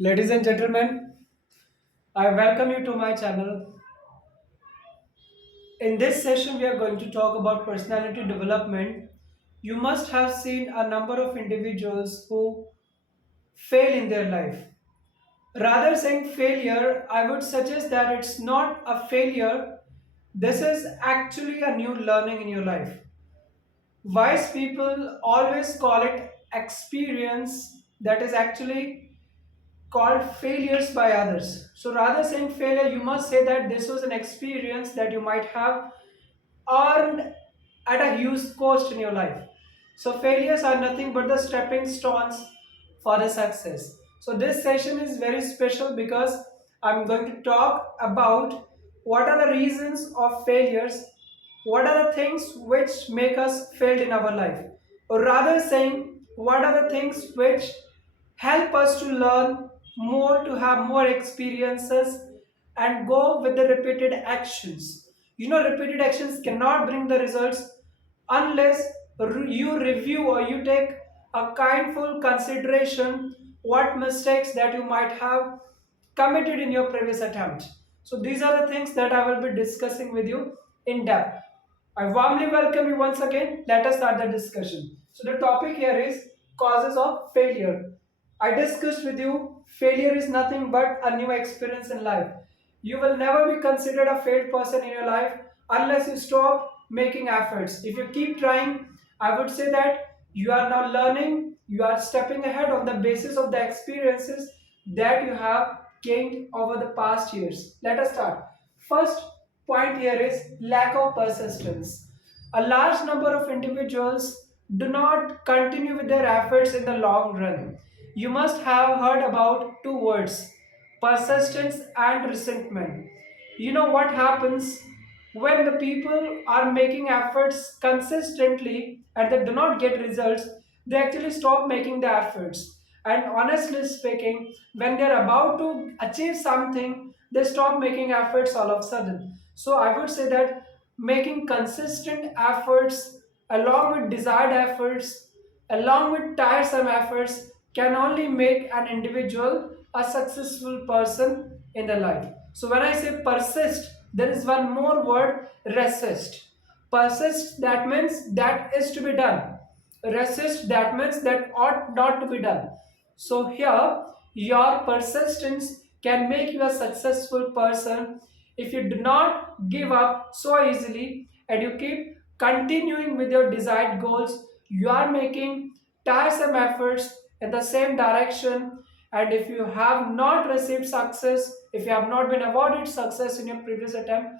Ladies and gentlemen, I welcome you to my channel. In this session, we are going to talk about personality development. You must have seen a number of individuals who fail in their life. Rather saying failure, I would suggest that it's not a failure. This is actually a new learning in your life. Wise people always call it experience that is actually called failures by others. So rather saying failure, you must say that this was an experience that you might have earned at a huge cost in your life. So failures are nothing but the stepping stones for the success. So this session is very special because I'm going to talk about what are the reasons of failures, what are the things which make us failed in our life, or rather saying what are the things which help us to learn more, to have more experiences, and go with the repeated actions. Repeated actions cannot bring the results unless you review or you take a kindful consideration what mistakes that you might have committed in your previous attempt. So these are the things that I will be discussing with you in depth. I warmly welcome you once again. Let us start the discussion. So the topic here is causes of failure. I discussed with you failure is nothing but a new experience in life. You will never be considered a failed person in your life unless you stop making efforts. If you keep trying, I would say that you are now learning, you are stepping ahead on the basis of the experiences that you have gained over the past years. Let us start. First point here is lack of persistence. A large number of individuals do not continue with their efforts in the long run. You must have heard about two words, persistence and resentment. You know what happens when the people are making efforts consistently and they do not get results, they actually stop making the efforts. And honestly speaking, when they're about to achieve something, they stop making efforts all of a sudden. So I would say that making consistent efforts along with desired efforts, along with tiresome efforts, can only make an individual a successful person in the life. So when I say persist, there is one more word, resist. Persist, that means that is to be done. Resist, that means that ought not to be done. So here, your persistence can make you a successful person if you do not give up so easily and you keep continuing with your desired goals. You are making tiresome efforts in the same direction, and if you have not received success, if you have not been awarded success in your previous attempt,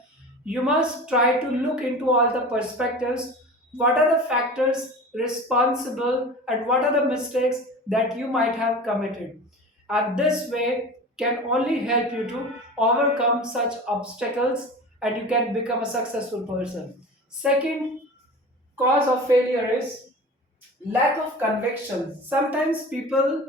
you must try to look into all the perspectives. What are the factors responsible and what are the mistakes that you might have committed? And this way can only help you to overcome such obstacles and you can become a successful person. Second cause of failure is lack of conviction. Sometimes people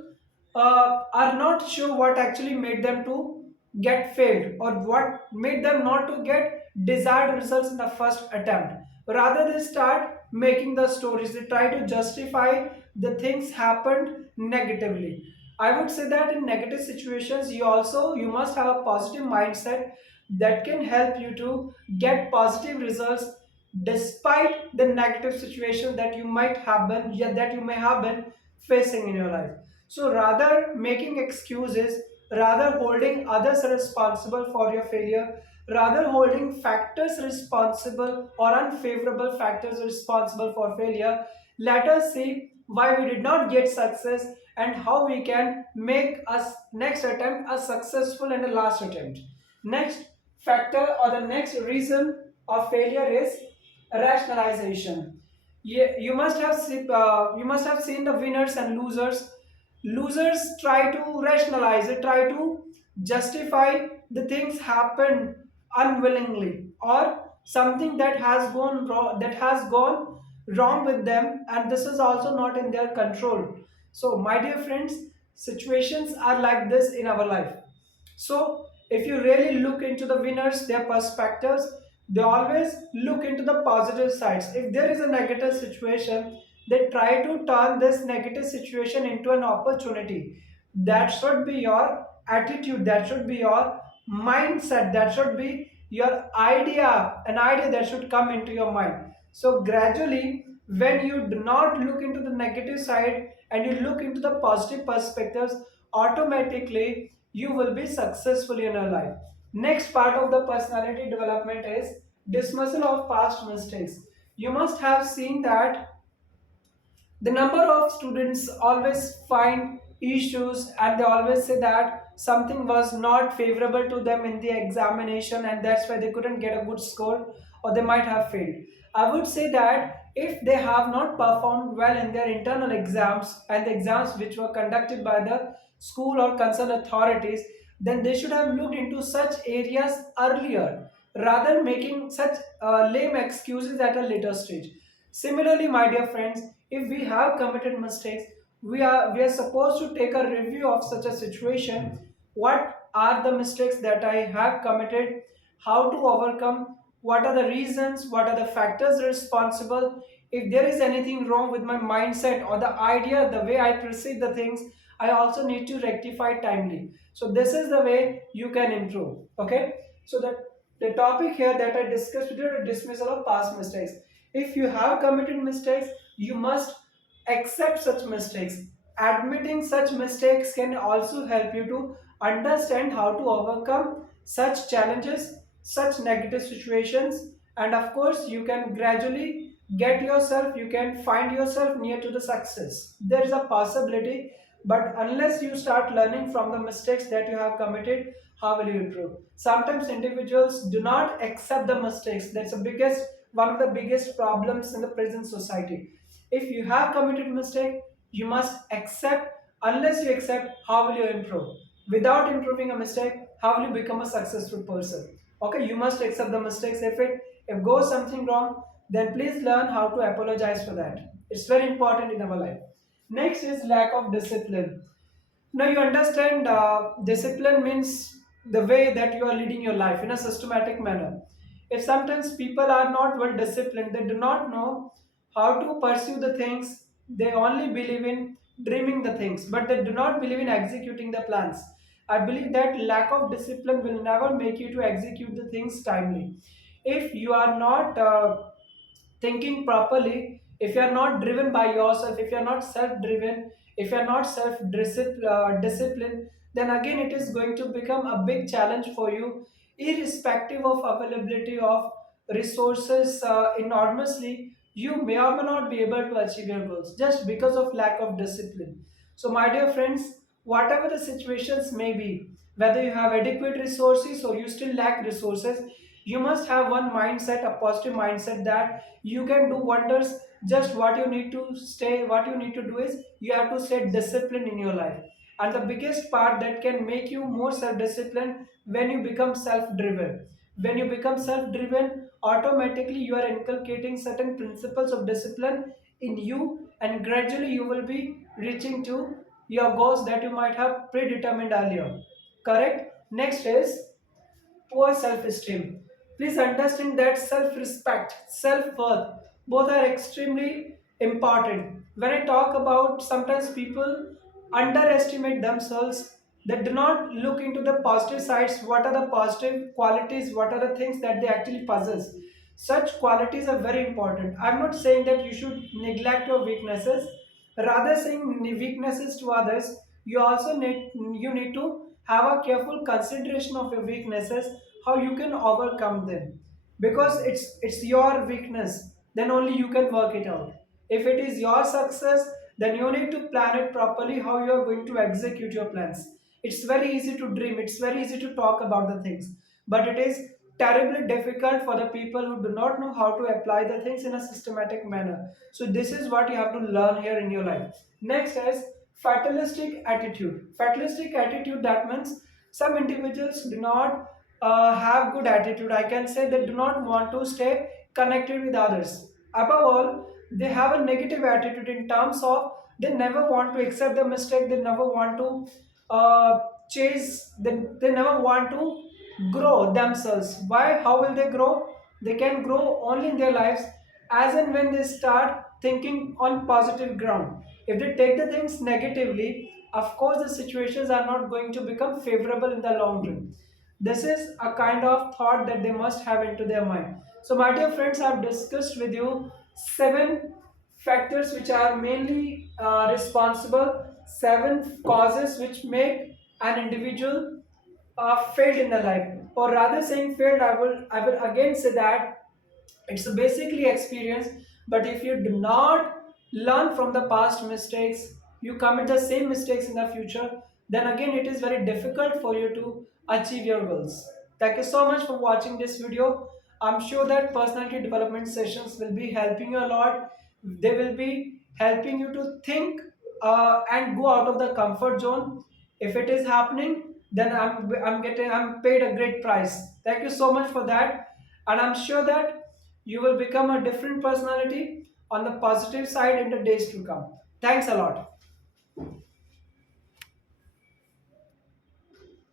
are not sure what actually made them to get failed or what made them not to get desired results in the first attempt. Rather, they start making the stories. They try to justify the things happened negatively. I would say that in negative situations, you must have a positive mindset that can help you to get positive results despite the negative situation that you might have been, yeah, that you may have been facing in your life. So rather making excuses, rather holding others responsible for your failure, rather holding factors responsible or unfavorable factors responsible for failure, let us see why we did not get success and how we can make us next attempt a successful and a last attempt. Next factor or the next reason of failure is rationalization. You must have seen the winners and losers. Losers try to rationalize it, try to justify the things happened unwillingly or something that has gone wrong with them, and this is also not in their control. So my dear friends, situations are like this in our life. So, if you really look into the winners, their perspectives, they always look into the positive sides. If there is a negative situation, they try to turn this negative situation into an opportunity. That should be your attitude, that should be your mindset, that should be your idea, an idea that should come into your mind. So gradually, when you do not look into the negative side and you look into the positive perspectives, automatically you will be successful in your life. Next part of the personality development is dismissal of past mistakes. You must have seen that the number of students always find issues and they always say that something was not favorable to them in the examination and that's why they couldn't get a good score or they might have failed. I would say that if they have not performed well in their internal exams and the exams which were conducted by the school or concerned authorities, then they should have looked into such areas earlier rather making such lame excuses at a later stage. Similarly, my dear friends, if we have committed mistakes, we are supposed to take a review of such a situation. What are the mistakes that I have committed? How to overcome? What are the reasons? What are the factors responsible? If there is anything wrong with my mindset or the idea, the way I perceive the things, I also need to rectify timely. So this is the way you can improve. Okay. So the topic here that I discussed with you is dismissal of past mistakes. If you have committed mistakes, you must accept such mistakes. Admitting such mistakes can also help you to understand how to overcome such challenges, such negative situations, and of course, you can gradually get yourself, you can find yourself near to the success. There is a possibility, but unless you start learning from the mistakes that you have committed, how will you improve? Sometimes individuals do not accept the mistakes. That's the biggest one of the biggest problems in the present society. If you have committed mistake, you must accept. Unless you accept, how will you improve? Without improving a mistake, how will you become a successful person? Okay, you must accept the mistakes. If goes something wrong, then please learn how to apologize for that. It's very important in our life. Next is lack of discipline. Now you understand, discipline means the way that you are leading your life in a systematic manner. If sometimes people are not well disciplined, they do not know how to pursue the things, they only believe in dreaming the things, but they do not believe in executing the plans. I believe that lack of discipline will never make you to execute the things timely. If you are not thinking properly, if you are not driven by yourself, if you are not self driven, if you are not self disciplined, then again it is going to become a big challenge for you, irrespective of availability of resources enormously. You may or may not be able to achieve your goals just because of lack of discipline. So my dear friends, whatever the situations may be, whether you have adequate resources or you still lack resources, you must have one mindset, a positive mindset, that you can do wonders. Just what you need to do is you have to stay disciplined in your life. And the biggest part that can make you more self-disciplined, when you become self-driven. When you become self-driven, automatically you are inculcating certain principles of discipline in you, and gradually you will be reaching to your goals that you might have predetermined earlier. Correct? Next is poor self-esteem. Please understand that self-respect, self-worth, both are extremely important. When I talk about, sometimes people underestimate themselves, they do not look into the positive sides, what are the positive qualities, what are the things that they actually possess. Such qualities are very important. I'm not saying that you should neglect your weaknesses, rather saying weaknesses to others, you need to have a careful consideration of your weaknesses, how you can overcome them, because it's your weakness, then only you can work it out. If it is your success, then you need to plan it properly, how you are going to execute your plans. It's very easy to dream, it's very easy to talk about the things, but it is terribly difficult for the people who do not know how to apply the things in a systematic manner. So this is what you have to learn here in your life. Next is fatalistic attitude. Fatalistic attitude, that means some individuals do not have good attitude. I can say they do not want to stay connected with others. Above all, they have a negative attitude in terms of they never want to accept the mistake. They never want to chase. They never want to grow themselves. Why? How will they grow? They can grow only in their lives as and when they start thinking on positive ground. If they take the things negatively, of course the situations are not going to become favorable in the long run. This is a kind of thought that they must have into their mind. So my dear friends, I've discussed with you seven factors which are mainly responsible, seven causes which make an individual failed in the life, or rather saying failed, I will again say that it's basically experience. But if you do not learn from the past mistakes, you commit the same mistakes in the future, then again it is very difficult for you to achieve your goals. Thank you so much for watching this video. I'm sure that personality development sessions will be helping you a lot. They will be helping you to think and go out of the comfort zone. If it is happening, then I'm paid a great price. Thank you so much for that, and I'm sure that you will become a different personality on the positive side in the days to come. Thanks a lot.